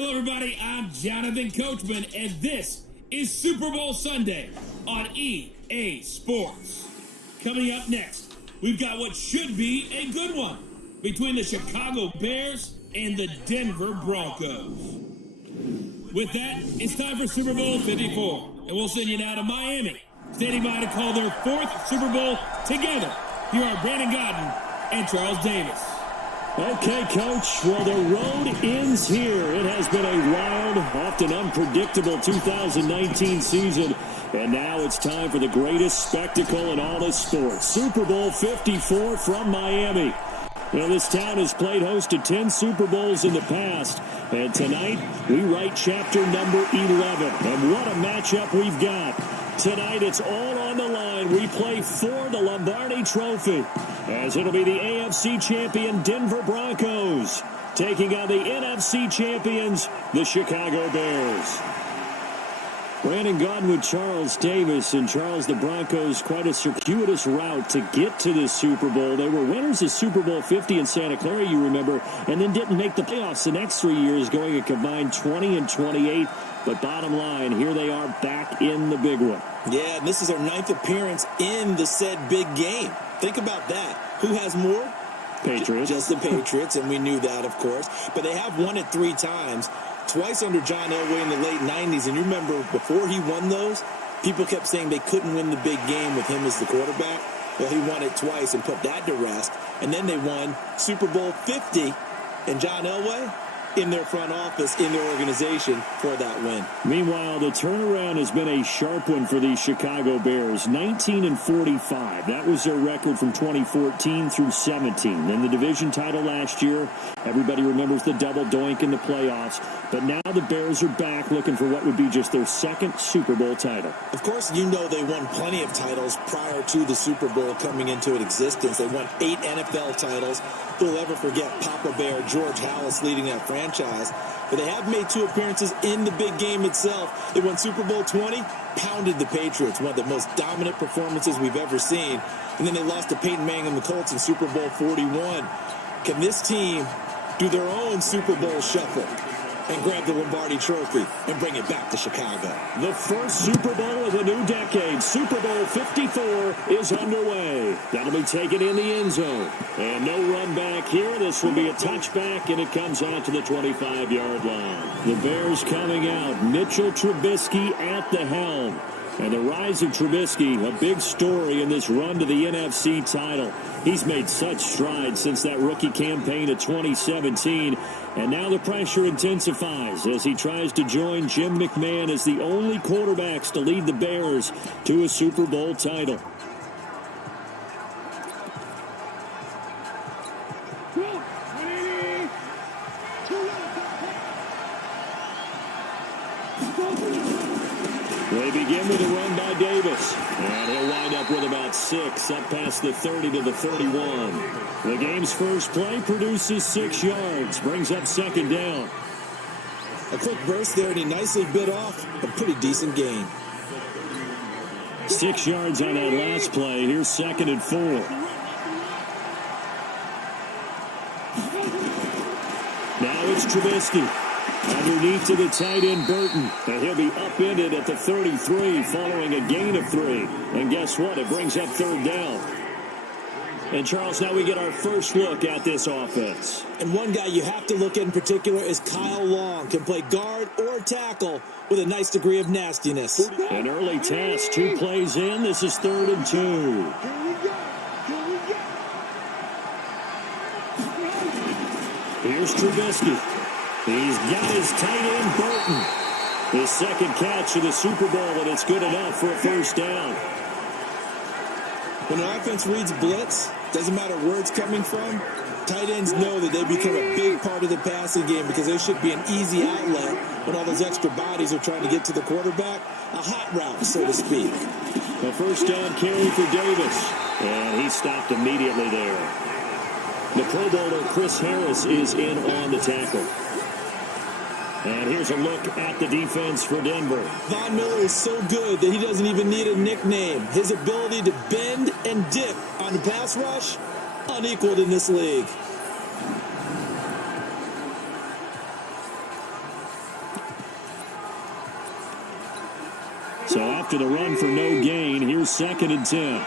Hello, everybody. I'm Jonathan Coachman, and this is Super Bowl Sunday on EA Sports. Coming up next, we've got what should be a good one between the Chicago Bears and the Denver Broncos. With that, it's time for Super Bowl 54, and we'll send you now to Miami, standing by to call their fourth Super Bowl together. Here are Brandon Godden and Charles Davis. Okay, Coach. Well, the road ends here. It has been a wild, often unpredictable 2019 season. And now it's time for the greatest spectacle in all of sports. Super Bowl 54 from Miami. Well, this town has played host to 10 Super Bowls in the past. And tonight, we write chapter number 11. And what a matchup we've got. Tonight, it's all on the line. We play for the Lombardi Trophy, as it'll be the AFC champion Denver Broncos taking on the NFC champions, the Chicago Bears. Brandon Godden with Charles Davis. And Charles, the Broncos, quite a circuitous route to get to this Super Bowl. They were winners of Super Bowl 50 in Santa Clara, you remember, and then didn't make the playoffs the next 3 years, going a combined 20-28. But bottom line, here they are back in the big one. Yeah, and this is their 9th appearance in the said big game. Think about that. Who has more? Patriots. Just the Patriots, and we knew that, of course. But they have won it 3 times, twice under John Elway in the late 90s. And you remember, before he won those, people kept saying they couldn't win the big game with him as the quarterback. Well, he won it twice and put that to rest. And then they won Super Bowl 50, and John Elway in their front office, in their organization, for that win. Meanwhile, the turnaround has been a sharp one for the Chicago Bears. 19-45. That was their record from 2014 through 17. Then the division title last year. Everybody remembers the double doink in the playoffs. But now the Bears are back looking for what would be just their second Super Bowl title. Of course, you know they won plenty of titles prior to the Super Bowl coming into existence. They won 8 NFL titles. Who'll ever forget Papa Bear, George Halas leading that franchise. But they have made 2 appearances in the big game itself. They won Super Bowl 20, pounded the Patriots, one of the most dominant performances we've ever seen. And then they lost to Peyton Manning and the Colts in Super Bowl 41. Can this team do their own Super Bowl shuffle and grab the Lombardi Trophy and bring it back to Chicago? The first Super Bowl of the new decade, Super Bowl 54, is underway. That'll be taken in the end zone. And no run back here. This will be a touchback, and it comes out to the 25-yard line. The Bears coming out. Mitchell Trubisky at the helm. And the rise of Trubisky, a big story in this run to the NFC title. He's made such strides since that rookie campaign of 2017. And now the pressure intensifies as he tries to join Jim McMahon as the only quarterbacks to lead the Bears to a Super Bowl title. They begin with a run by Davis, and he'll wind up with about 6, up past the 30 to the 31. The game's first play produces 6 yards, brings up second down. A quick burst there, and he nicely bit off a pretty decent gain. 6 yards on that last play. Here's 2nd and 4. Now it's Trubisky. Underneath to the tight end, Burton. And he'll be upended at the 33 following a gain of 3. And guess what? It brings up 3rd down. And, Charles, now we get our first look at this offense. And one guy you have to look at in particular is Kyle Long. Can play guard or tackle with a nice degree of nastiness. An early task, 2 plays in. This is 3rd and 2. Here's Trubisky. He's got his tight end, Burton. His second catch of the Super Bowl, and it's good enough for a first down. When an offense reads blitz, doesn't matter where it's coming from, tight ends know that they become a big part of the passing game because they should be an easy outlet when all those extra bodies are trying to get to the quarterback. A hot route, so to speak. A first down carry for Davis, and he stopped immediately there. The Pro Bowler Chris Harris is in on the tackle. And here's a look at the defense for Denver. Von Miller is so good that he doesn't even need a nickname. His ability to bend and dip on the pass rush, unequaled in this league. after the run for no gain. Here's 2nd and 10.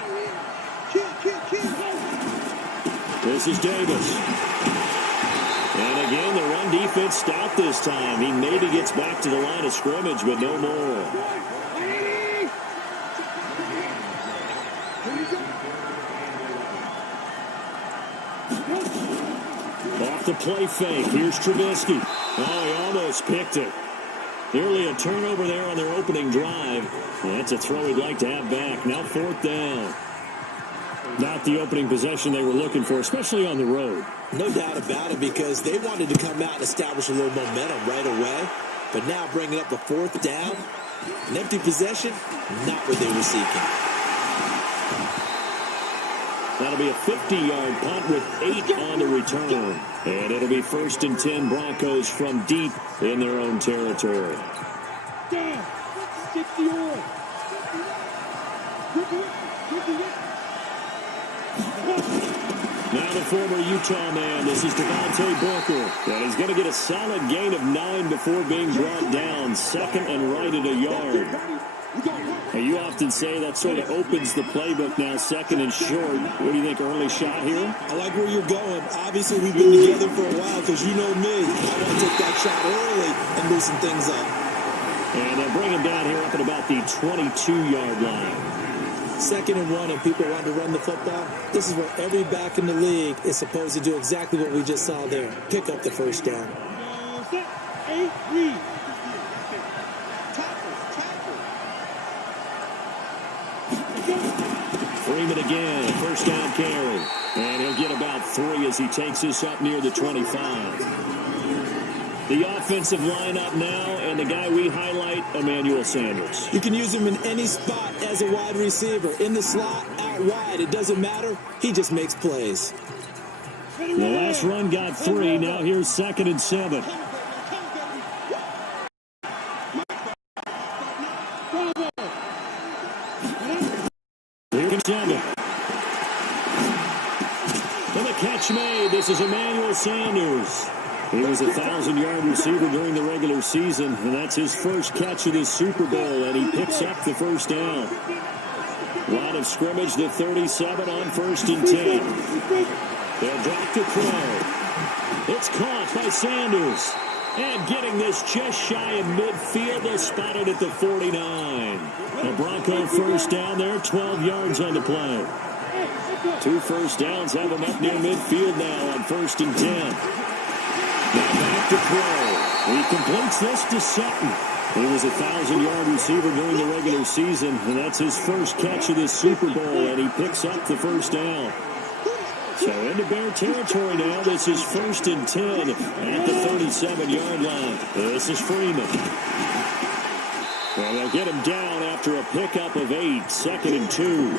This is Davis. And again, the run defense stopped this time. He maybe gets back to the line of scrimmage, but no more. Off the play fake. Here's Trubisky. Oh, he almost picked it. Nearly a turnover there on their opening drive. Well, that's a throw he'd like to have back. Now 4th down. Not the opening possession they were looking for, especially on the road. No doubt about it, because they wanted to come out and establish a little momentum right away. But now bringing up a 4th down, an empty possession, not what they were seeking. That'll be a 50-yard punt with 8 on the return. And it'll be 1st and 10 Broncos from deep in their own territory. Now the former Utah man, this is Devontae Booker. And he's going to get a solid gain of 9 before being brought down. 2nd and right at a yard. Now, you often say that sort of opens the playbook now, 2nd and short. What do you think, early shot here? I like where you're going. Obviously, we've been together for a while, because you know me. I want to take that shot early and loosen things up. And they'll bring him down here up at about the 22-yard line. 2nd and 1, and people want to run the football. This is where every back in the league is supposed to do exactly what we just saw there. Pick up the 1st down. Freeman again, 1st down carry. And he'll get about 3 as he takes this up near the 25. The offensive lineup now, and the guy we highlight, Emmanuel Sanders. You can use him in any spot as a wide receiver. In the slot, out wide, it doesn't matter. He just makes plays. The last run got 3. Now here's 2nd and 7. Here's 7. And the catch made. This is Emmanuel Sanders. He was a 1,000-yard receiver during the regular season, and that's his first catch of the Super Bowl, and he picks up the 1st down. Line of scrimmage, the 37 on 1st and 10. They'll drop to throw. It's caught by Sanders. And getting this just shy of midfield, they'll spot it at the 49. The Bronco 1st down there, 12 yards on the play. 2 first downs have him up near midfield now on 1st and 10. Now back to throw. He completes this to Sutton. He was a 1,000-yard receiver during the regular season, and that's his first catch of this Super Bowl, and he picks up the 1st down. So into Bear territory now. This is 1st and 10 at the 37-yard line. This is Freeman. Well, they'll get him down after a pickup of 8, 2nd and 2.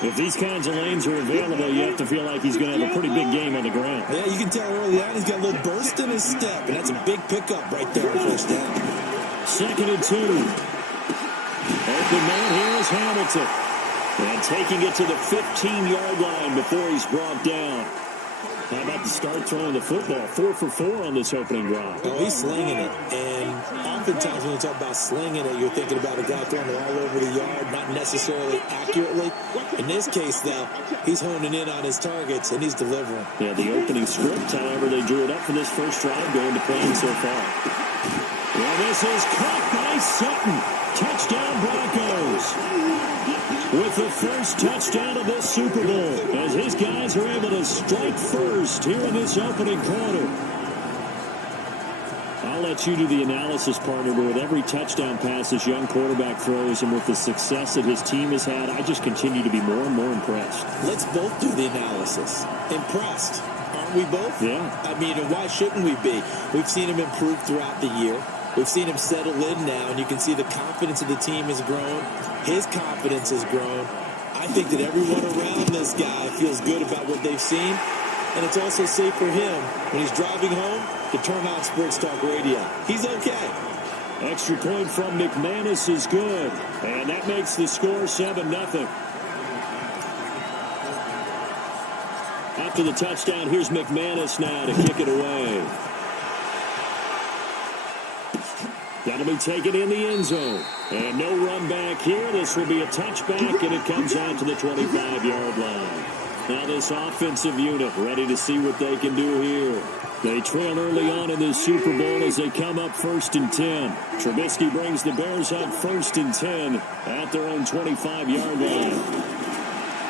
If these kinds of lanes are available, you have to feel like he's going to have a pretty big game on the ground. Yeah, you can tell early on he's got a little burst in his step, and that's a big pickup right there on 1st down. 2nd and 2. Open man here is Hamilton. And taking it to the 15-yard line before he's brought down. How about the start throwing the football? 4 for 4 on this opening drive. Oh, he's slinging it. And oftentimes when you talk about slinging it, you're thinking about a guy throwing it all over the yard, not necessarily accurately. In this case, though, he's honing in on his targets, and he's delivering. Yeah, the opening script, however, they drew it up for this first drive going to plan so far. Well, this is caught by Sutton. Touchdown Broncos. With the first touchdown of this Super Bowl, as his guys are able to strike first here in this opening quarter. I'll let you do the analysis, partner, but with every touchdown pass this young quarterback throws and with the success that his team has had, I just continue to be more and more impressed. Let's both do the analysis. Impressed. Aren't we both? Yeah. I mean, and why shouldn't we be? We've seen him improve throughout the year. We've seen him settle in now, and you can see the confidence of the team has grown. His confidence has grown. I think that everyone around this guy feels good about what they've seen, and it's also safe for him when he's driving home to turn on Sports Talk Radio. He's okay. Extra point from McManus is good, and that makes the score 7-0. After the touchdown, here's McManus now to kick it away. That'll be taken in the end zone. And no run back here. This will be a touchback, and it comes out to the 25-yard line. Now this offensive unit ready to see what they can do here. They trail early on in this Super Bowl as they come up 1st and 10. Trubisky brings the Bears up 1st and 10 at their own 25-yard line.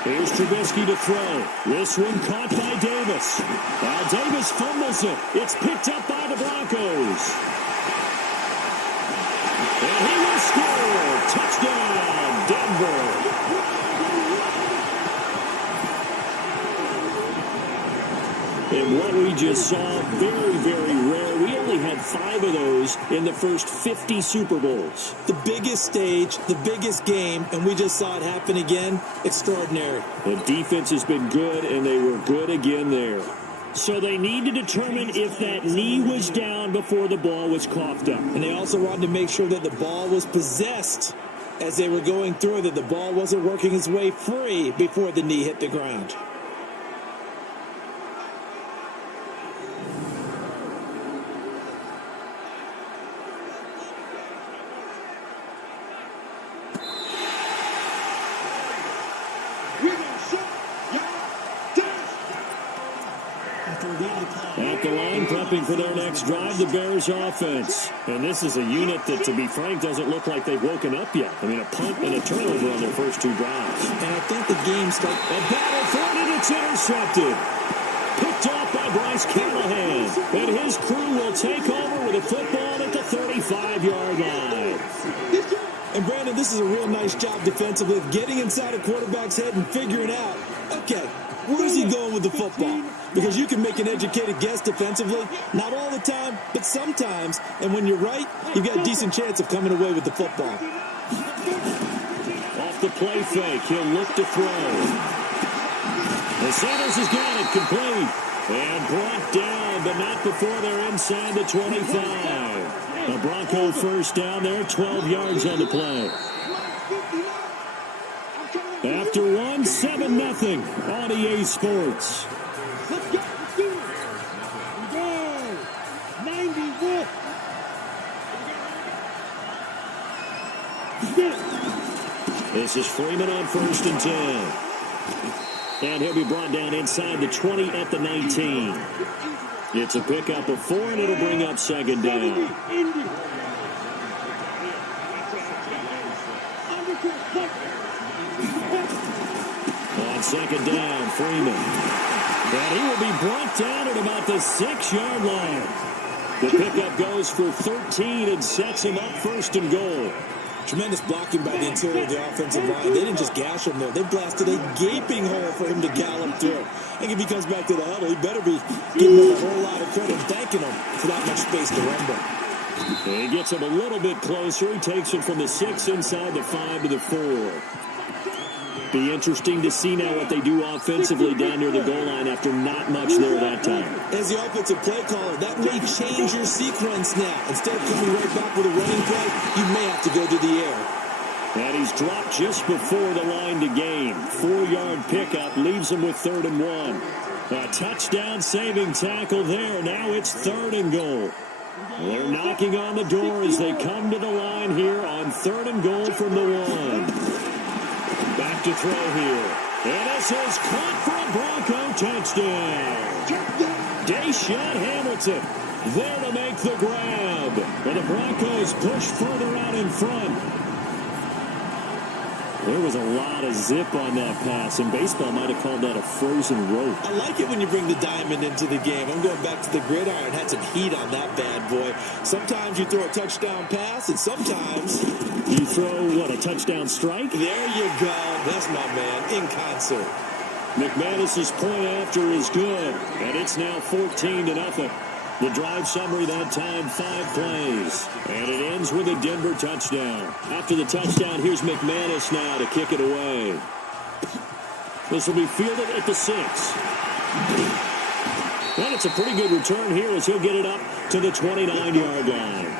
Here's Trubisky to throw. This one caught by Davis. Now Davis fumbles it. It's picked up by the Broncos. And he will score. Touchdown, Denver. And what we just saw, very, very rare. We only had 5 of those in the first 50 Super Bowls. The biggest stage, the biggest game, and we just saw it happen again. Extraordinary. The defense has been good, and they were good again there. So they need to determine if that knee was down before the ball was coughed up. And they also wanted to make sure that the ball was possessed as they were going through, that the ball wasn't working its way free before the knee hit the ground. At the line, prepping for their next drive, the Bears offense. And this is a unit that, to be frank, doesn't look like they've woken up yet. I mean, a punt and a turnover on their first 2 drives. And I think the game starts. A battle for it, and it's intercepted. Picked off by Bryce Callahan. And his crew will take over with a football at the 35-yard line. And Brandon, this is a real nice job defensively of getting inside a quarterback's head and figuring out, okay, where's he going with the football? Because you can make an educated guess defensively, not all the time, but sometimes. And when you're right, you've got a decent chance of coming away with the football. Off the play fake, he'll look to throw. And Sanders has got it complete. And brought down, but not before they're inside the 25. A Bronco first down there, 12 yards on the play. After 1, 7-0 on EA Sports. Let's go. Let's do it. Go. 91. This is Freeman on 1st and 10. And he'll be brought down inside the 20 at the 19. It's a pickup of 4, and it'll bring up 2nd down. On 2nd down, Freeman. And he will be brought down at about the 6-yard line. The pickup goes for 13 and sets him up 1st and goal. Tremendous blocking by the interior of the offensive line. They didn't just gash him there. They blasted a gaping hole for him to gallop through. I think if he comes back to the huddle, he better be giving him a whole lot of credit and thanking him for that much space to run by. And he gets him a little bit closer. He takes him from the 6 inside the 5 to the 4. Be interesting to see now what they do offensively down near the goal line after not much there that time. As the offensive play caller, that may change your sequence now. Instead of coming right back with a running play, you may have to go to the air. And he's dropped just before the line to gain. 4-yard pickup leaves him with 3rd and 1. A touchdown saving tackle there. Now it's 3rd and goal. They're knocking on the door as they come to the line here on 3rd and goal from the 1. Back to throw here. And this is caught for a Bronco touchdown. Deshaun Hamilton there to make the grab. And the Broncos push further out in front. There was a lot of zip on that pass, and baseball might have called that a frozen rope. I like it when you bring the diamond into the game. I'm going back to the gridiron. Had some heat on that bad boy. Sometimes you throw a touchdown pass, and sometimes you throw, what, a touchdown strike? There you go. That's my man, in concert. McManus's point after is good, and it's now 14-0. The drive summary that time, 5 plays. And it ends with a Denver touchdown. After the touchdown, here's McManus now to kick it away. This will be fielded at the 6. And it's a pretty good return here as he'll get it up to the 29-yard line.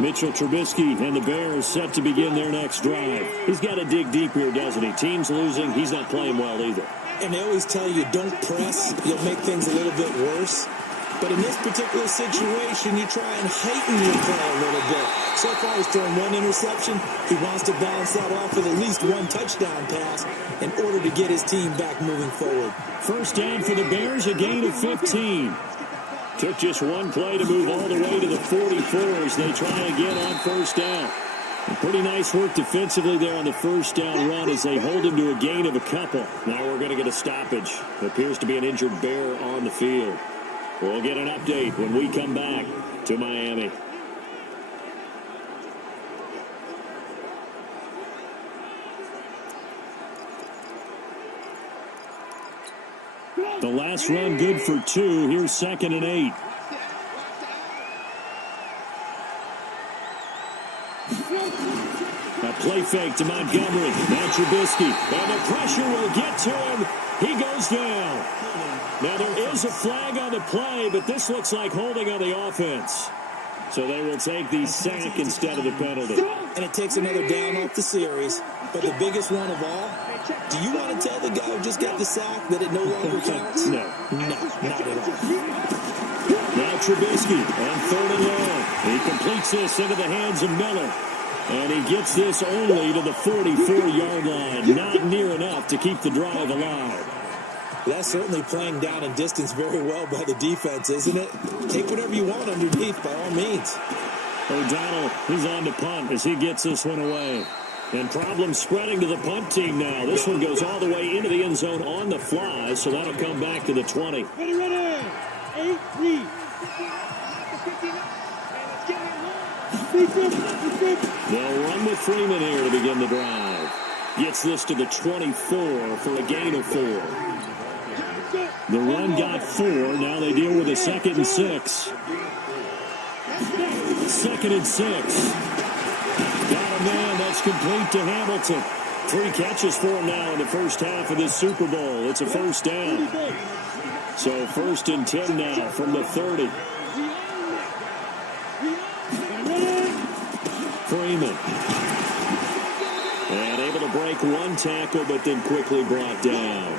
Mitchell Trubisky and the Bears set to begin their next drive. He's got to dig deep here, doesn't he? Team's losing. He's not playing well either. And they always tell you, don't press. You'll make things a little bit worse. But in this particular situation, you try and heighten your play a little bit. So far, he's thrown one interception. He wants to balance that off with at least one touchdown pass in order to get his team back moving forward. First down for the Bears, a gain of 15. Took just one play to move all the way to the 44 as they try again on first down. And pretty nice work defensively there on the first down run as they hold him to a gain of a couple. Now we're going to get a stoppage. It appears to be an injured Bear on the field. We'll get an update when we come back to Miami. The last run good for 2. Here's 2nd and 8. A play fake to Montgomery. Now Trubisky. And the pressure will get to him. He goes down. Now there is a flag on the play, but this looks like holding on the offense. So they will take the sack instead of the penalty. And it takes another down off the series. But the biggest one of all, do you want to tell the guy who just got the sack that it no longer counts? No. No, not at all. Now Trubisky on 3rd and long. He completes this into the hands of Miller. And he gets this only to the 44-yard line. Not near enough to keep the drive alive. That's certainly playing down in distance very well by the defense, isn't it? Take whatever you want underneath by all means. O'Donnell, he's on to punt as he gets this one away. And problems spreading to the punt team now. This one goes all the way into the end zone on the fly, so that'll come back to the 20. Ready. 8-3. They'll run with Freeman here to begin the drive. Gets this to the 24 for a gain of 4. The run got 4. Now they deal with a 2nd and 6. 2nd and 6. Got a man that's complete to Hamilton. 3 catches for him now in the first half of this Super Bowl. It's a first down. So 1st and 10 now from the 30. Freeman. And able to break one tackle, but then quickly brought down.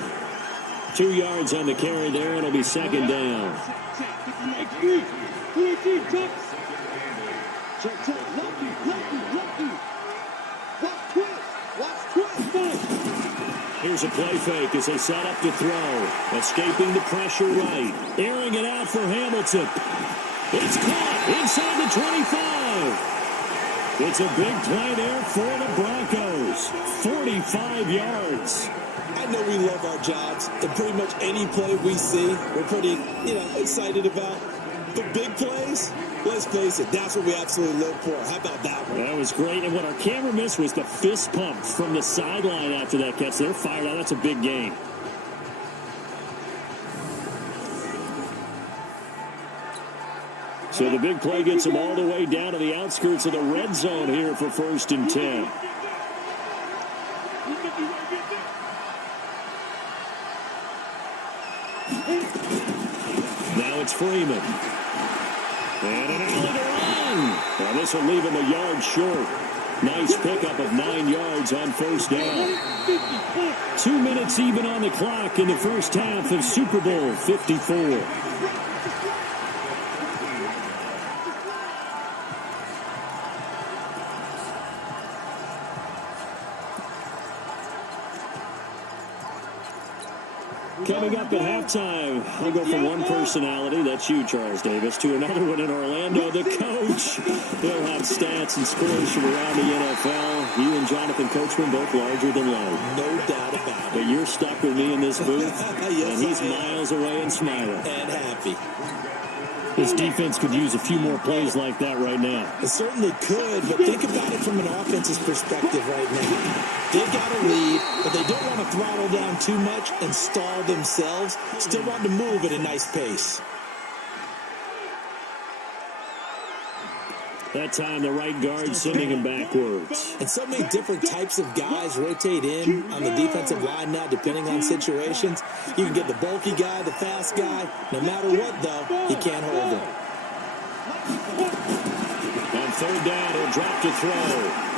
2 yards on the carry there, and it'll be 2nd down. Here's a play fake as they set up to throw. Escaping the pressure right. Airing it out for Hamilton. It's caught inside the 25. It's a big play there for the Broncos. 45 yards. I know we love our jobs, and pretty much any play we see, we're pretty, excited about. But big plays, let's face it, that's what we absolutely live for. How about that one? That was great. And what our camera missed was the fist pump from the sideline after that catch. They're fired out. That's a big game. So the big play gets them all the way down to the outskirts of the red zone here for 1st and 10. Now it's Freeman. And an alley to run. Well, this will leave him a yard short. Nice pickup of 9 yards on first down. 2 minutes even on the clock in the first half of Super Bowl 54. Coming up at halftime, I'll go from one personality, that's you, Charles Davis, to another one in Orlando, the coach. He'll have stats and scores from around the NFL. You and Jonathan Coachman both larger than life. No doubt about it. But you're stuck with me in this booth, Yes, and he's miles away and smiling. And happy. This defense could use a few more plays like that right now. It certainly could, but think about it from an offense's perspective right now. They've got a lead, but they don't want to throttle down too much and stall themselves. Still want to move at a nice pace. That time, the right guard sending him backwards. And so many different types of guys rotate in on the defensive line now, depending on situations. You can get the bulky guy, the fast guy. No matter what, though, he can't hold him. On 3rd down, he'll drop to throw.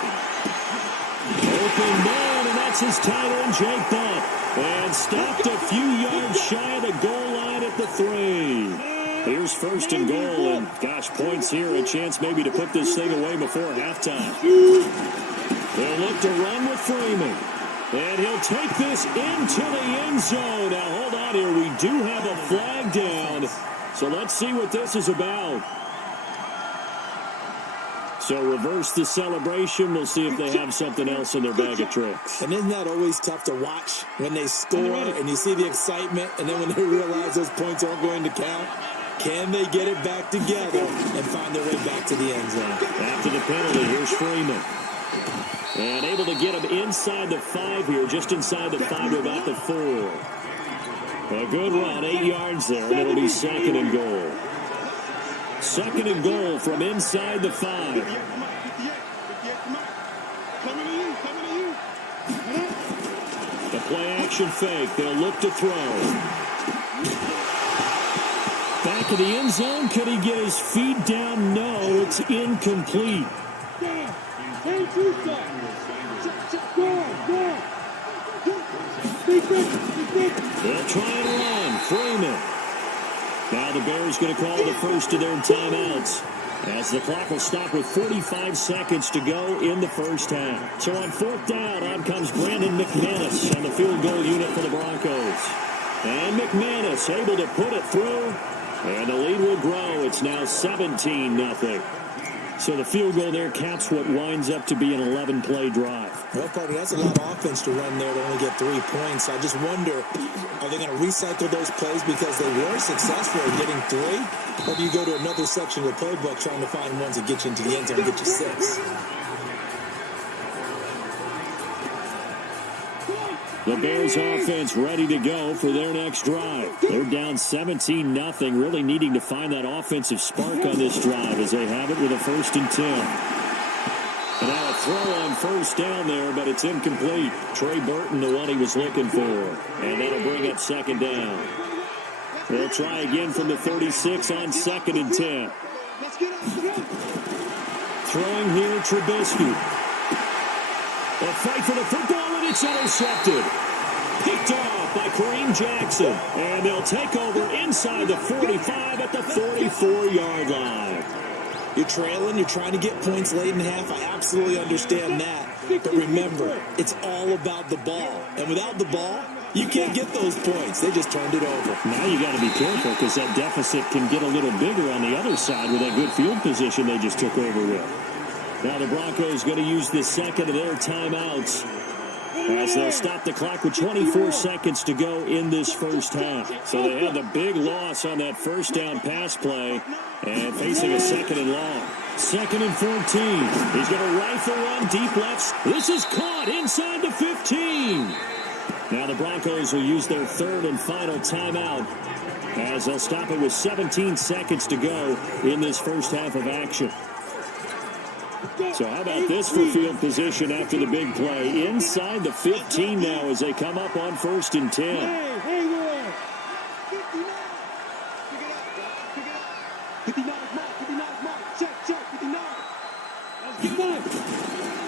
Open man, and that's his tight end, Jake Butt. And stopped a few yards shy of the goal line at the 3. Here's first and goal, and gosh, points here, a chance maybe to put this thing away before halftime. They'll look to run with Freeman, and he'll take this into the end zone. Now, hold on here. We do have a flag down, so let's see what this is about. So reverse the celebration. We'll see if they have something else in their bag of tricks. And isn't that always tough to watch when they score and you see the excitement, and then when they realize those points aren't going to count? Can they get it back together and find their way back to the end zone? After the penalty, here's Freeman. And able to get him inside the 5 here, just inside the 5 to about the 4. A good run, 8 yards there, and it'll be second and goal. Second and goal from inside the 5. The play action fake. They'll look to throw. Back of the end zone. Can he get his feet down? No, it's incomplete. They'll try and run. Freeman. Now the Bears going to call the first of their timeouts as the clock will stop with 45 seconds to go in the first half. So on fourth down, on comes Brandon McManus on the field goal unit for the Broncos. And McManus able to put it through, and the lead will grow. It's now 17-0. So the field goal there caps what winds up to be an 11-play drive. Well, Parker, that's a lot of offense to run there to only get 3 points. I just wonder, are they going to recycle those plays because they were successful at getting 3? Or do you go to another section of the playbook trying to find ones that get you into the end zone and get you 6? The Bears offense ready to go for their next drive. They're down 17-0, really needing to find that offensive spark on this drive as they have it with a 1st and 10. And now a throw on first down there, but it's incomplete. Trey Burton, the one he was looking for. And that'll bring up second down. They'll try again from the 36 on 2nd and 10. Throwing here, Trubisky. A fight for the football, and it's intercepted. Picked off by Kareem Jackson. And they'll take over inside the 45 at the 44-yard line. You're trailing, you're trying to get points late in half. I absolutely understand that. But remember, it's all about the ball. And without the ball, you can't get those points. They just turned it over. Now you got to be careful because that deficit can get a little bigger on the other side with that good field position they just took over with. Now the Broncos going to use the second of their timeouts as they'll stop the clock with 24 seconds to go in this first half. So they had the big loss on that first down pass play and facing a 2nd and long. 2nd and 14. He's going to rifle one deep left. This is caught inside the 15. Now the Broncos will use their 3rd and final timeout as they'll stop it with 17 seconds to go in this first half of action. So how about this for field position after the big play? Inside the 15 now as they come up on 1st and 10.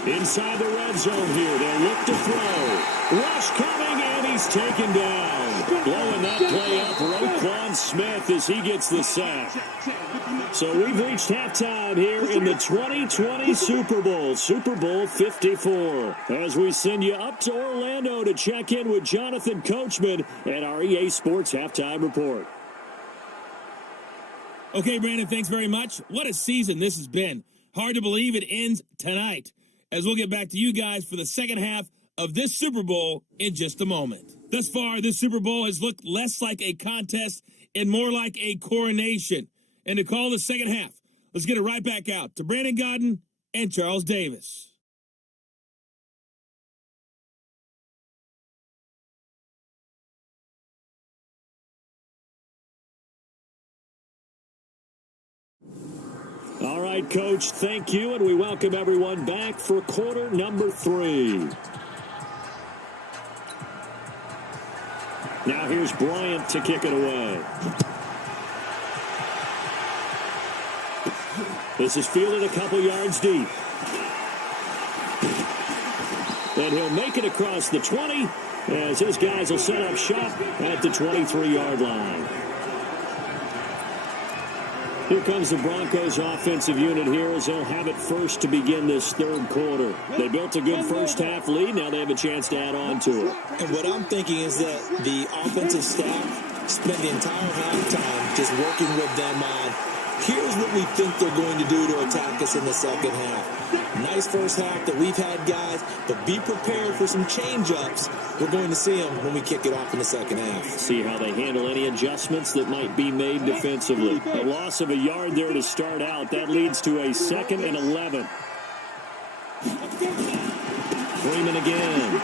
Inside the red zone here, they'll look to throw. Rush coming, and he's taken down. Blowing that play up, Roquan Smith as he gets the sack. So we've reached halftime here in the 2020 Super Bowl, Super Bowl 54. As we send you up to Orlando to check in with Jonathan Coachman at our EA Sports Halftime Report. Okay, Brandon, thanks very much. What a season this has been. Hard to believe it ends tonight, as we'll get back to you guys for the second half of this Super Bowl in just a moment. Thus far, this Super Bowl has looked less like a contest and more like a coronation. And to call the second half, let's get it right back out to Brandon Godden and Charles Davis. All right, Coach, thank you, and we welcome everyone back for quarter number 3. Now here's Bryant to kick it away. This is fielded a couple yards deep. And he'll make it across the 20 as his guys will set up shop at the 23-yard line. Here comes the Broncos offensive unit here as they'll have it first to begin this third quarter. They built a good first half lead. Now they have a chance to add on to it. And what I'm thinking is that the offensive staff spent the entire halftime just working with them on, here's what we think they're going to do to attack us in the second half. Nice first half that we've had, guys, but be prepared for some change-ups. We're going to see them when we kick it off in the second half. See how they handle any adjustments that might be made defensively. A loss of a yard there to start out. That leads to a 2nd and 11. Freeman again.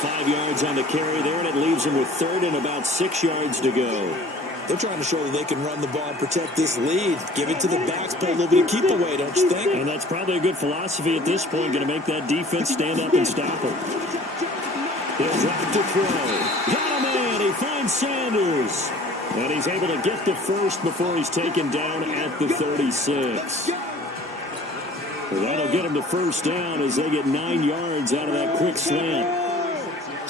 5 yards on the carry there, and it leaves him with 3rd and about 6 yards to go. They're trying to show that they can run the ball and protect this lead. Give it to the backs, play a little bit of keep away, don't you think? And that's probably a good philosophy at this point, going to make that defense stand up and stop him. He'll drop to throw. Got a man. He finds Sanders. And he's able to get the first before he's taken down at the 36. That'll get him to first down as they get 9 yards out of that quick slant.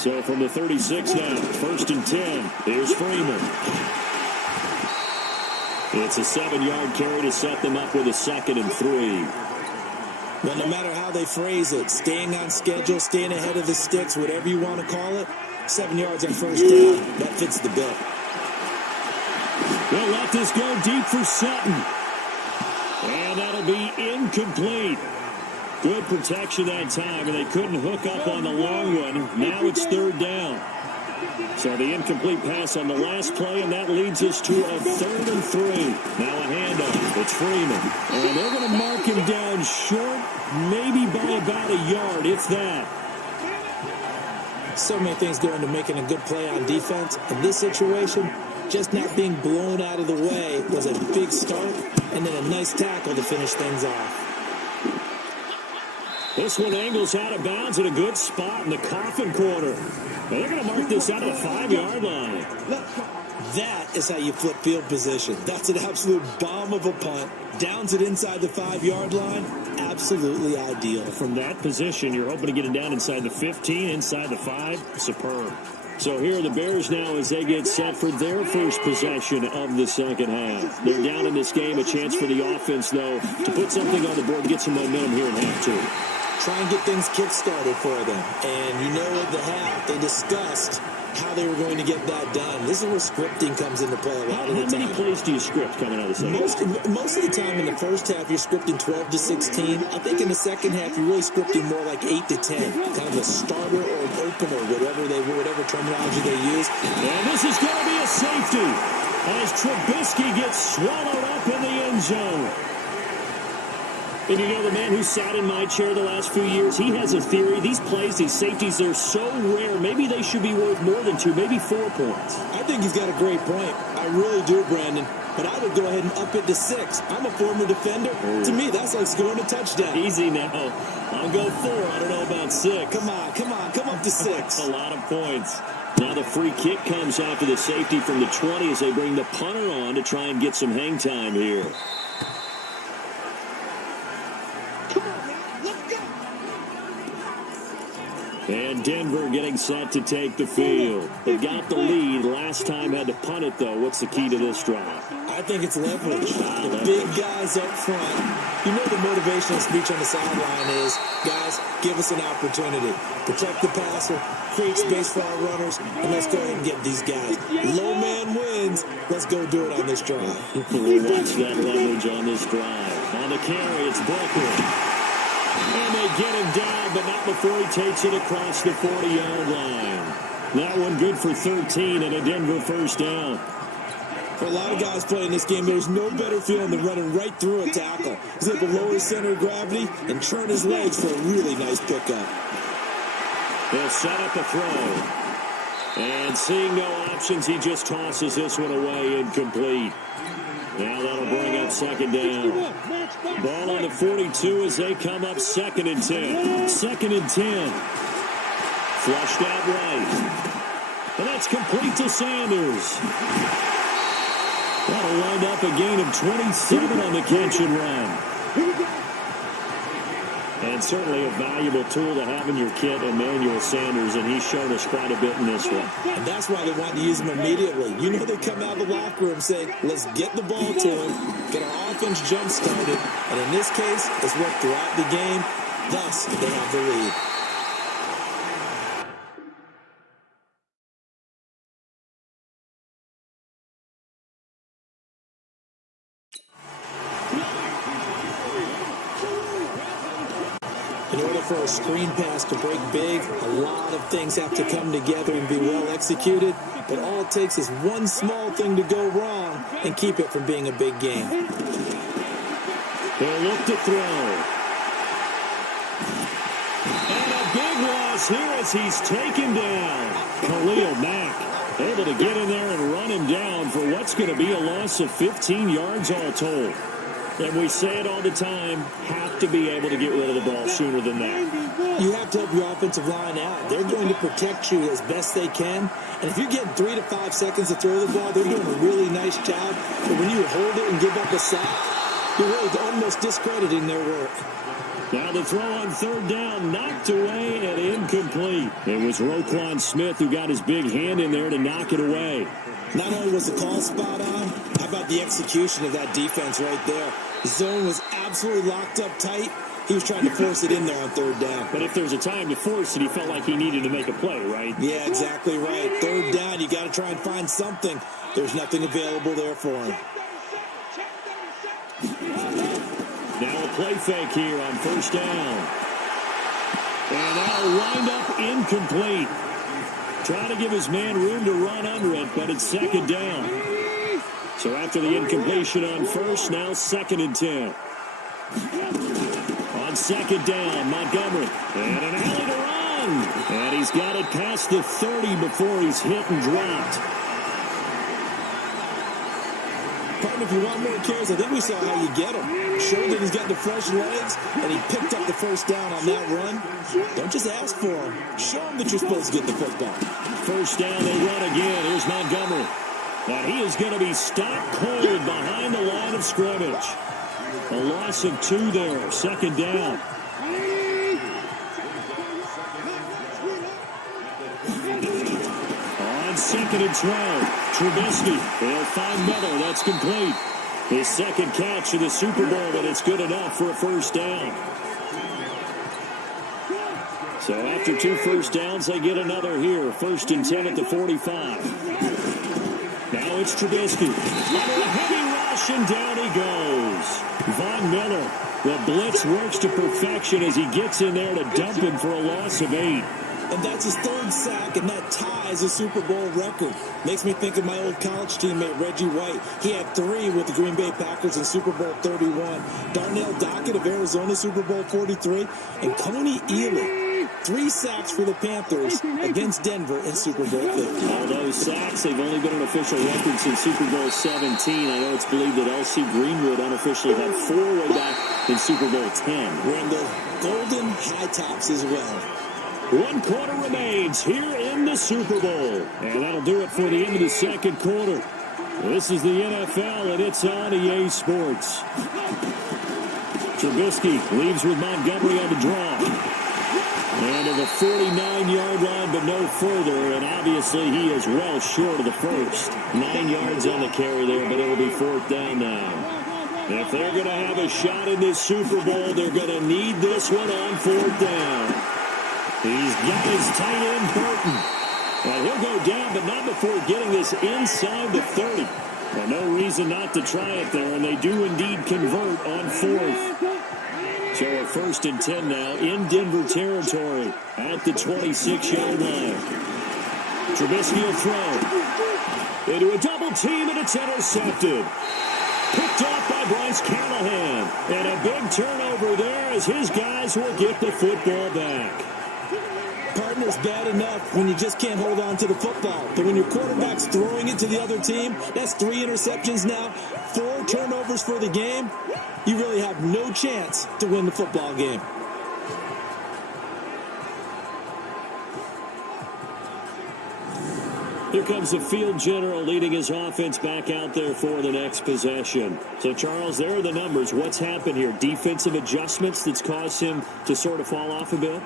So from the 36 now, 1st and 10. Here's Freeman. It's a 7-yard carry to set them up with a 2nd and 3. Well, no matter how they phrase it, staying on schedule, staying ahead of the sticks, whatever you want to call it, 7 yards on first down, that fits the bill. They'll let this go deep for Sutton. And that'll be incomplete. Good protection that time, and they couldn't hook up on the long one. Now it's 3rd down. So the incomplete pass on the last play, and that leads us to a 3rd and 3. Now a handoff. It's Freeman. And they're going to mark him down short, maybe by about a yard, if that. So many things go into making a good play on defense. In this situation, just not being blown out of the way was a big start, and then a nice tackle to finish things off. This one angles out of bounds at a good spot in the coffin corner. They're going to mark this out of the 5-yard line. That is how you flip field position. That's an absolute bomb of a punt. Downs it inside the 5-yard line. Absolutely ideal. From that position, you're hoping to get it down inside the 15, inside the 5. Superb. So here are the Bears now as they get set for their first possession of the second half. They're down in this game. A chance for the offense, though, to put something on the board, get some momentum here in half 2. Try and get things kick-started for them. And you know at the half, they discussed how they were going to get that done. This is where scripting comes into play a lot of the time. How many plays do you script coming out of the second? Most of the time in the first half, you're scripting 12 to 16. I think in the second half, you're really scripting more like 8 to 10. Kind of a starter or an opener, whatever terminology they use. And this is going to be a safety as Trubisky gets swallowed up in the end zone. And you know, the man who sat in my chair the last few years, he has a theory. These plays, these safeties, they're so rare. Maybe they should be worth more than 2, maybe 4 points. I think he's got a great point. I really do, Brandon. But I would go ahead and up it to 6. I'm a former defender. Ooh. To me, that's like scoring a touchdown. Easy now. I'll go 4. I don't know about 6. Come up to 6. That's a lot of points. Now the free kick comes after the safety from the 20 as they bring the punter on to try and get some hang time here. And Denver getting set to take the field. They got the lead. Last time had to punt it, though. What's the key to this drive? I think it's leverage. The big guys up front. You know the motivational speech on the sideline is, guys, give us an opportunity. Protect the passer, create space for our runners, and let's go ahead and get these guys. Low man wins. Let's go do it on this drive. We'll watch that leverage on this drive. On the carry, it's Booker. And they get him down, but not before he takes it across the 40-yard line. That one good for 13 and a Denver first down. For a lot of guys playing this game, there's no better feeling than running right through a tackle. He's able to lower his center of gravity and turn his legs for a really nice pickup. They'll set up a throw. And seeing no options, he just tosses this one away incomplete. Now that'll bring up second down. Ball on the 42 as they come up 2nd and 10. 2nd and 10. Flushed out right. And that's complete to Sanders. That'll wind up a gain of 27 on the catch and run. And certainly a valuable tool to have in your kit, Emmanuel Sanders, and he's shown us quite a bit in this one. And that's why they want to use him immediately. You know they come out of the locker room saying, let's get the ball to him, get our offense jump-started, and in this case, it's worked throughout the game. Thus, they have the lead. In order for a screen pass to break big, a lot of things have to come together and be well executed. But all it takes is one small thing to go wrong and keep it from being a big game. They'll look to throw. And a big loss here as he's taken down. Khalil Mack able to get in there and run him down for what's going to be a loss of 15 yards all told. And we say it all the time, have to be able to get rid of the ball sooner than that. You have to help your offensive line out. They're going to protect you as best they can. And if you're getting 3 to 5 seconds to throw the ball, they're doing a really nice job. But when you hold it and give up a sack, you're really almost discrediting their work. Now the throw on third down, knocked away and incomplete. It was Roquan Smith who got his big hand in there to knock it away. Not only was the call spot on, how about the execution of that defense right there? The zone was absolutely locked up tight. He was trying to force it in there on third down. But if there's a time to force it, he felt like he needed to make a play, right? Yeah, exactly right. Third down, you got to try and find something. There's nothing available there for him. Now a play fake here on first down. And that'll wind up incomplete. Trying to give his man room to run under it, but it's second down. So after the incompletion on first, now second and 10. On second down, Montgomery. And an alley to run. And he's got it past the 30 before he's hit and dropped. Partner, if you want more carries, I think we saw how you get him. Showed that he's got the fresh legs, and he picked up the first down on that run. Don't just ask for him. Show him that you're supposed to get the football. First down, they run again. Here's Montgomery. And he is going to be stopped cold behind the line of scrimmage. A loss of 2 there. Second down. On second and 12, Trubisky. They'll find Miller. That's complete. His second catch of the Super Bowl, but it's good enough for a first down. So after 2 first downs, they get another here. First and 10 at the 45. Now it's Trubisky. Under a heavy rush, and down he goes. Von Miller. The blitz works to perfection as he gets in there to dump him for a loss of 8. And that's his third sack, and that ties a Super Bowl record. Makes me think of my old college teammate, Reggie White. He had 3 with the Green Bay Packers in Super Bowl 31. Darnell Dockett of Arizona, Super Bowl 43. And Coney Ealy. 3 sacks for the Panthers against Denver in Super Bowl 50. All those sacks, they've only been an official record since Super Bowl 17. I know it's believed that L.C. Greenwood unofficially had 4 way back in Super Bowl 10. We're in the golden high tops as well. 1 quarter remains here in the Super Bowl. And that'll do it for the end of the second quarter. This is the NFL, and it's on EA Sports. Trubisky leaves with Montgomery on the draw. And to the 49-yard line, but no further. And obviously, he is well short of the first. 9 yards on the carry there, but it'll be fourth down now. If they're going to have a shot in this Super Bowl, they're going to need this one on fourth down. He's got his tight end, Burton. And he'll go down, but not before getting this inside the 30. And no reason not to try it there, and they do indeed convert on fourth. So a first and 10 now in Denver territory at the 26-yard line. Trubisky will throw. Into a double team, and it's intercepted. Picked off by Bryce Callahan. And a big turnover there as his guys will get the football back. Partner's bad enough when you just can't hold on to the football. But when your quarterback's throwing it to the other team, that's 3 interceptions now, 4 turnovers for the game. You really have no chance to win the football game. Here comes the field general leading his offense back out there for the next possession. So, Charles, there are the numbers. What's happened here? Defensive adjustments that's caused him to sort of fall off a bit?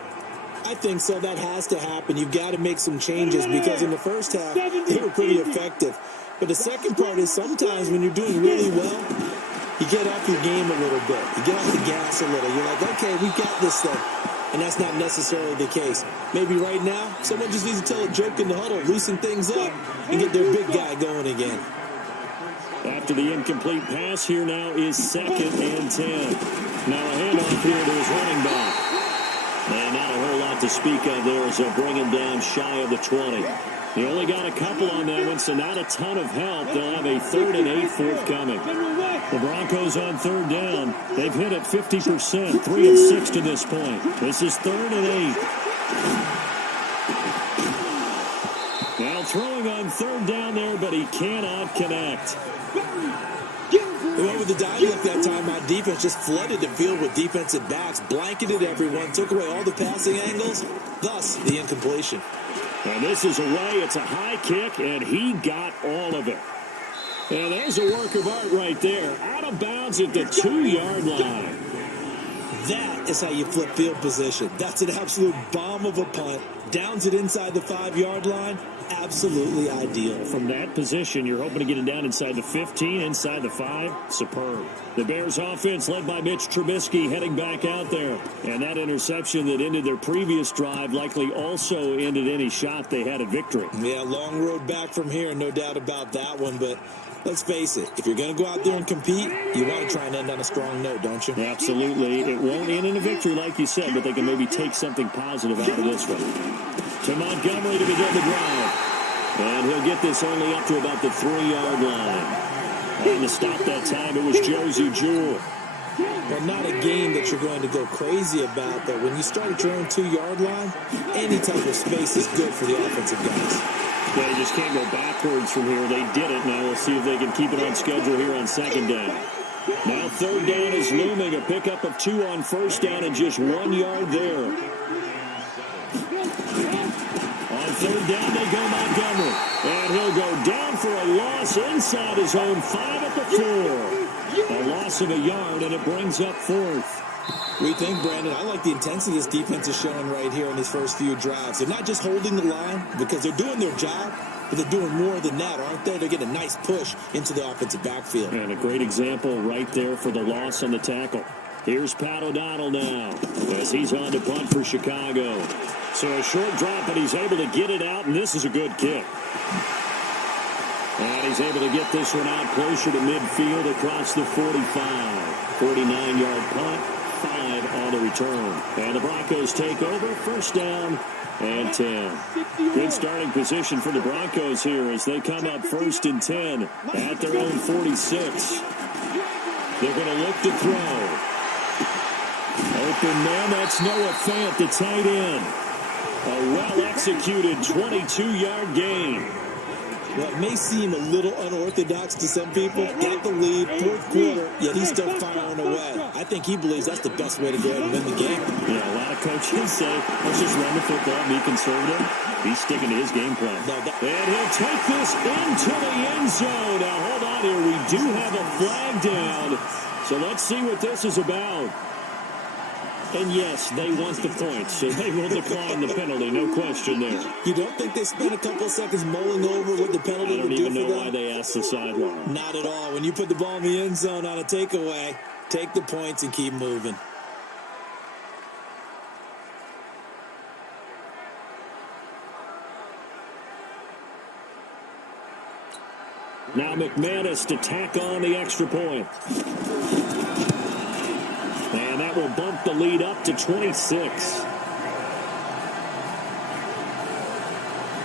I think so. That has to happen. You've got to make some changes because in the first half, they were pretty effective. But the second part is sometimes when you're doing really well, you get off your game a little bit. You get off the gas a little. You're like, okay, we got this thing. And that's not necessarily the case. Maybe right now, someone just needs to tell a joke in the huddle, loosen things up, and get their big guy going again. After the incomplete pass, here now is 2nd and 10. Now a handoff here to his running back. And not a whole lot to speak of there as they'll bring him down shy of the 20. He only got a couple on that one, so not a ton of help. They'll have a 3rd and 8 forthcoming. The Broncos on 3rd down. They've hit it 50%, 3 of 6 to this point. This is 3rd and 8. Now throwing on 3rd down there, but he cannot connect. They went with the dive look that time. My defense just flooded the field with defensive backs, blanketed everyone, took away all the passing angles, thus the incompletion. And this is away. It's a high kick, and he got all of it. And there's a work of art right there. Out of bounds at the 2-yard line. That is how you flip field position. That's an absolute bomb of a punt. Downs it inside the 5-yard line. Absolutely ideal. From that position, you're hoping to get it down inside the 15, inside the 5. Superb. The Bears offense led by Mitch Trubisky heading back out there. And that interception that ended their previous drive likely also ended any shot they had at victory. Yeah, long road back from here, no doubt about that one. But let's face it, if you're going to go out there and compete, you want to try and end on a strong note, don't you? Absolutely. It won't end in a victory like you said, but they can maybe take something positive out of this one. To Montgomery to begin the drive. And he'll get this only up to about the 3-yard line. And to stop that time, it was Josie Jewell. Well, not a game that you're going to go crazy about, but when you start at your own 2-yard line, any type of space is good for the offensive guys. They just can't go backwards from here. They did it. Now we'll see if they can keep it on schedule here on 2nd down. Now 3rd down is looming. A pickup of 2 on 1st down and just 1 yard there. On 3rd down, they go Montgomery. And he'll go down for a loss inside his own 5 at the 4. A loss of a yard, and it brings up 4th. We think, Brandon, I like the intensity this defense is showing right here in these first few drives. They're not just holding the line because they're doing their job, but they're doing more than that, aren't they? They're getting a nice push into the offensive backfield. And a great example right there for the loss on the tackle. Here's Pat O'Donnell now as he's on to punt for Chicago. So a short drop, but he's able to get it out, and this is a good kick. And he's able to get this one out closer to midfield across the 45. 49-yard punt, 5 on the return. And the Broncos take over, 1st down and 10. Good starting position for the Broncos here as they come up 1st and 10 at their own 46. They're going to look to throw. Open man, that's Noah Fant, the tight end. A well-executed 22-yard gain. Well, it may seem a little unorthodox to some people. Got the lead, 4th quarter, yet he's still firing away. I think he believes that's the best way to go ahead and win the game. Yeah, a lot of coaches say, let's just run the football, be conservative. He's sticking to his game plan. And he'll take this into the end zone. Now, hold on here. We do have a flag down. So let's see what this is about. And yes, they want the points, so they will decline the penalty, no question there. You don't think they spent a couple of seconds mulling over what the penalty would do for them? I don't even know why they asked the sideline. Not at all. When you put the ball in the end zone on a takeaway, take the points and keep moving. Now McManus to tack on the extra point. And that will bump the lead up to 26.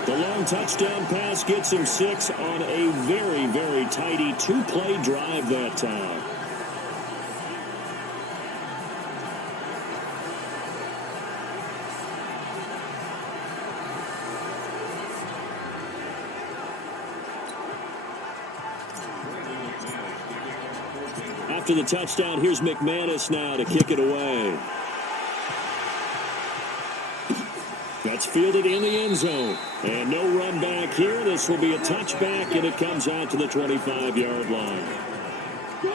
The long touchdown pass gets him 6 on a very, very tidy 2-play drive that time. After the touchdown, here's McManus now to kick it away. That's fielded in the end zone. And no run back here. This will be a touchback, and it comes out to the 25-yard line.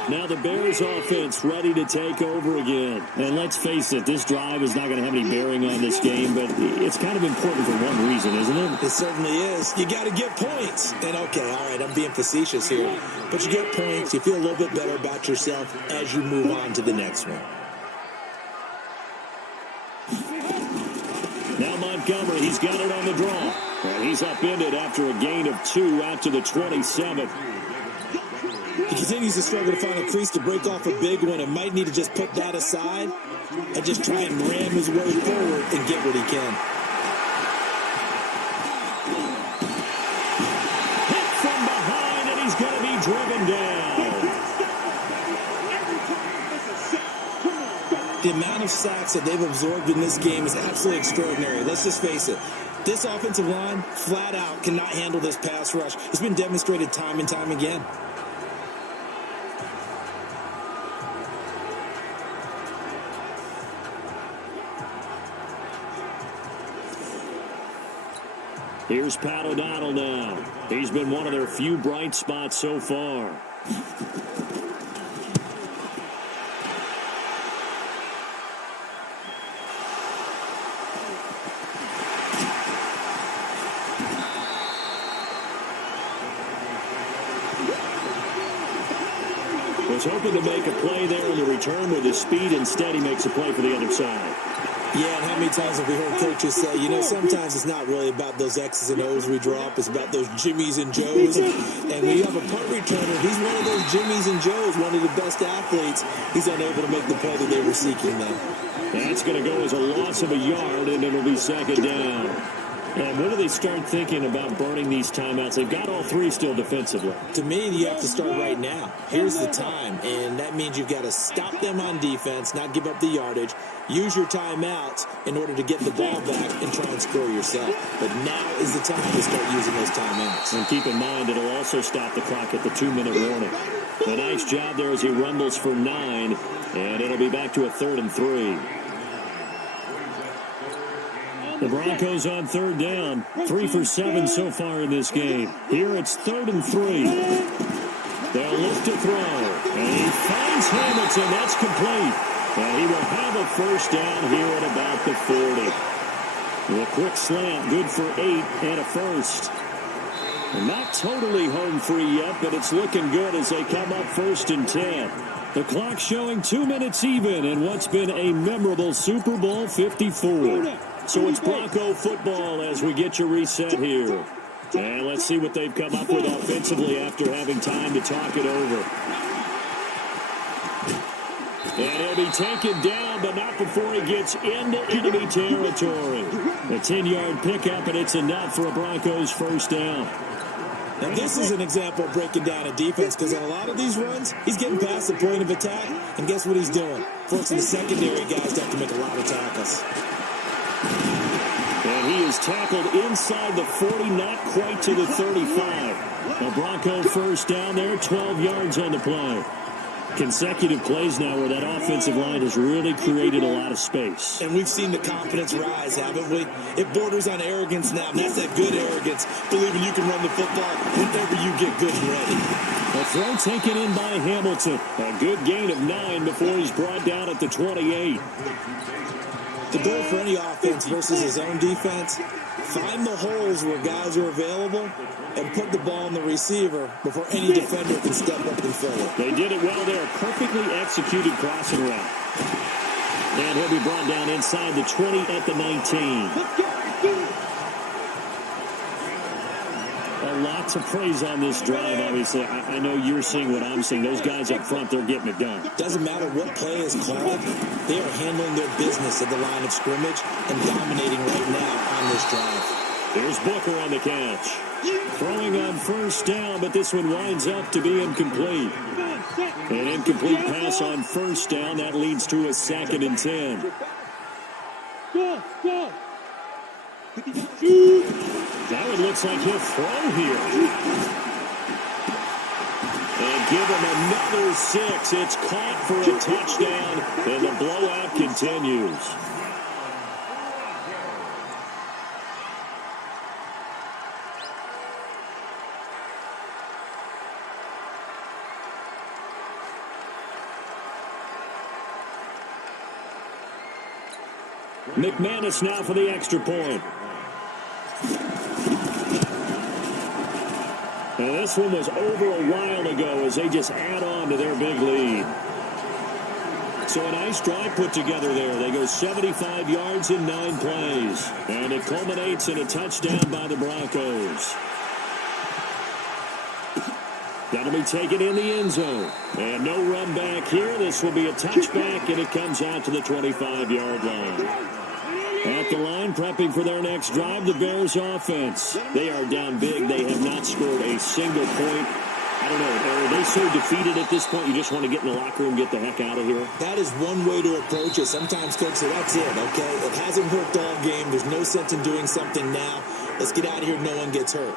Now the Bears offense ready to take over again. And let's face it, this drive is not going to have any bearing on this game, but it's kind of important for one reason, isn't it? It certainly is. You got to get points. And okay, all right, I'm being facetious here. But you get points, you feel a little bit better about yourself as you move on to the next one. Now Montgomery, he's got it on the draw. And he's upended after a gain of 2 out to the 27. He continues to struggle to find a crease to break off a big one and might need to just put that aside and just try and ram his way forward and get what he can. Hit from behind, and he's going to be driven down. The amount of sacks that they've absorbed in this game is absolutely extraordinary. Let's just face it. This offensive line, flat out, cannot handle this pass rush. It's been demonstrated time and time again. Here's Pat O'Donnell now. He's been one of their few bright spots so far. Was hoping to make a play there in the return with his speed. Instead, he makes a play for the other side. Yeah, and how many times have we heard coaches say, you know, sometimes it's not really about those X's and O's we draw up. It's about those Jimmies and Joes. And when you have a punt returner, he's one of those Jimmies and Joes, one of the best athletes. He's unable to make the play that they were seeking then. That's going to go as a loss of a yard, and it'll be second down. And when do they start thinking about burning these timeouts? They've got all 3 still defensively. To me, you have to start right now. Here's the time, and that means you've got to stop them on defense, not give up the yardage, use your timeouts in order to get the ball back and try and score yourself. But now is the time to start using those timeouts. And keep in mind, it'll also stop the clock at the 2-minute warning. A nice job there as he rumbles for 9, and it'll be back to a 3rd and 3. The Broncos on 3rd down, 3 for 7 so far in this game. Here it's 3rd and 3. They'll look to throw, and he finds Hamilton. That's complete. And he will have a first down here at about the 40. With a quick slant, good for 8 and a first. And not totally home free yet, but it's looking good as they come up 1st and 10. The clock showing 2 minutes even in what's been a memorable Super Bowl 54. So it's Bronco football as we get you reset here. And let's see what they've come up with offensively after having time to talk it over. And he'll be taken down, but not before he gets into enemy territory. A 10-yard pickup, and it's enough for a Broncos first down. And this is an example of breaking down a defense, because on a lot of these runs, he's getting past the point of attack, and guess what he's doing? Forcing the secondary guys to have to make a lot of tackles. And he is tackled inside the 40, not quite to the 35. A Bronco first down there, 12 yards on the play. Consecutive plays now where that offensive line has really created a lot of space. And we've seen the confidence rise, haven't we? It borders on arrogance now, and that's that good arrogance, believing you can run the football whenever you get good and ready. A throw taken in by Hamilton. A good gain of 9 before he's brought down at the 28. The goal for any offense versus his own defense, find the holes where guys are available and put the ball on the receiver before any defender can step up and fill it. They did it well there. Perfectly executed crossing route. And he'll be brought down inside the 20 at the 19. Lots of praise on this drive, obviously. I know you're seeing what I'm seeing. Those guys up front, they're getting it done. Doesn't matter what play is called. They are handling their business at the line of scrimmage and dominating right now on this drive. There's Booker on the catch. Throwing on first down, but this one winds up to be incomplete. An incomplete pass on first down. That leads to a 2nd and 10. Go. Now it looks like he'll throw here. And give him another 6. It's caught for a touchdown, and the blowout continues. McManus now for the extra point. And this one was over a while ago as they just add on to their big lead. So a nice drive put together there. They go 75 yards in 9 plays. And it culminates in a touchdown by the Broncos. That'll be taken in the end zone. And no run back here. This will be a touchback, and it comes out to the 25-yard line. At the line, prepping for their next drive, the Bears offense. They are down big. They have not scored a single point. I don't know. Are they so defeated at this point you just want to get in the locker room and get the heck out of here? That is one way to approach it. Sometimes coaches say, that's it, okay? It hasn't worked all game. There's no sense in doing something now. Let's get out of here. No one gets hurt.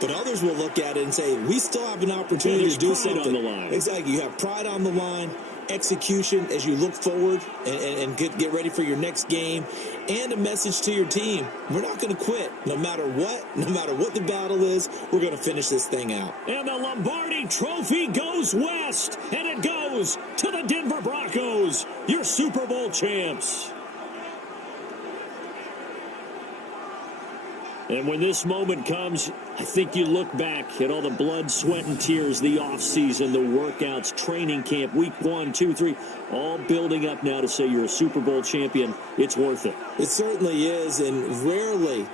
But others will look at it and say, we still have an opportunity to do something. On the line. Exactly. You have pride on the line, execution as you look forward and get ready for your next game, and a message to your team. We're not going to quit. No matter what the battle is, we're going to finish this thing out. And the Lombardi Trophy goes west, and it goes to the Denver Broncos, your Super Bowl champs. And when this moment comes, I think you look back at all the blood, sweat, and tears, the offseason, the workouts, training camp, week 1, 2, 3, all building up now to say you're a Super Bowl champion. It's worth it. It certainly is, and rarely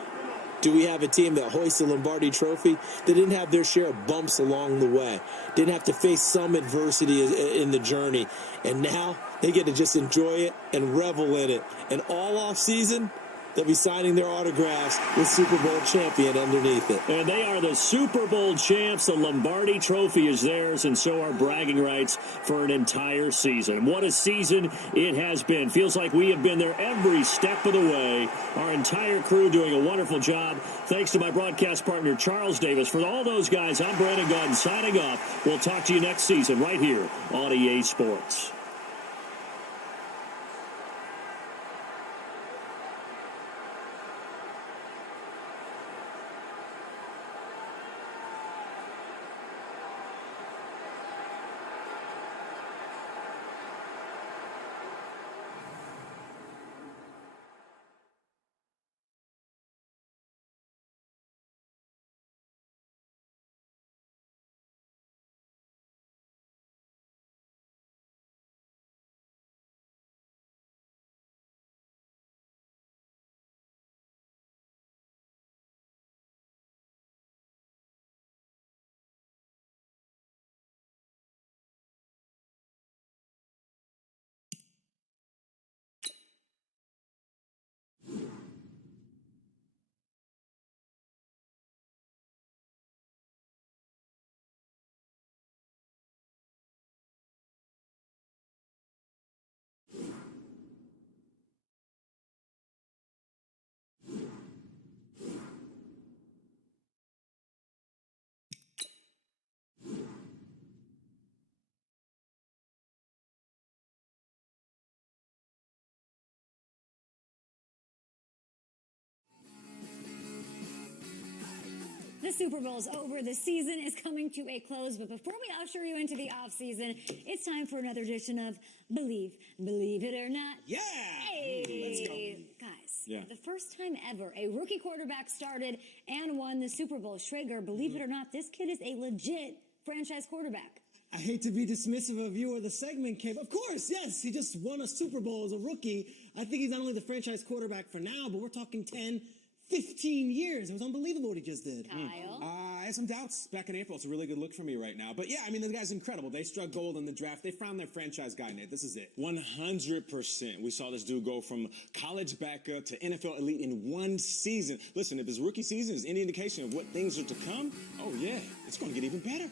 do we have a team that hoists the Lombardi Trophy that didn't have their share of bumps along the way, didn't have to face some adversity in the journey, and now they get to just enjoy it and revel in it. And all offseason, they'll be signing their autographs with Super Bowl champion underneath it. And they are the Super Bowl champs. The Lombardi Trophy is theirs, and so are bragging rights for an entire season. What a season it has been. Feels like we have been there every step of the way. Our entire crew doing a wonderful job. Thanks to my broadcast partner, Charles Davis. For all those guys, I'm Brandon Gaudin signing off. We'll talk to you next season right here on EA Sports. The Super Bowl's over. The season is coming to a close. But before we usher you into the offseason, it's time for another edition of Believe It or Not. Yeah! Hey! Let's go. Guys, Yeah. for the first time ever, a rookie quarterback started and won the Super Bowl. Schrager, believe it or not, this kid is a legit franchise quarterback. I hate to be dismissive of you or the segment, Cave. Of course, yes, he just won a Super Bowl as a rookie. I think he's not only the franchise quarterback for now, but we're talking 10, 15 years. It was unbelievable what he just did. Kyle? I have some doubts. Back in April, it's a really good look for me right now. But yeah, I mean, the guy's incredible. They struck gold in the draft. They found their franchise guy, Nate. This is it. 100%. We saw this dude go from college backup to NFL elite in one season. Listen, if his rookie season is any indication of what things are to come, oh yeah, it's going to get even better.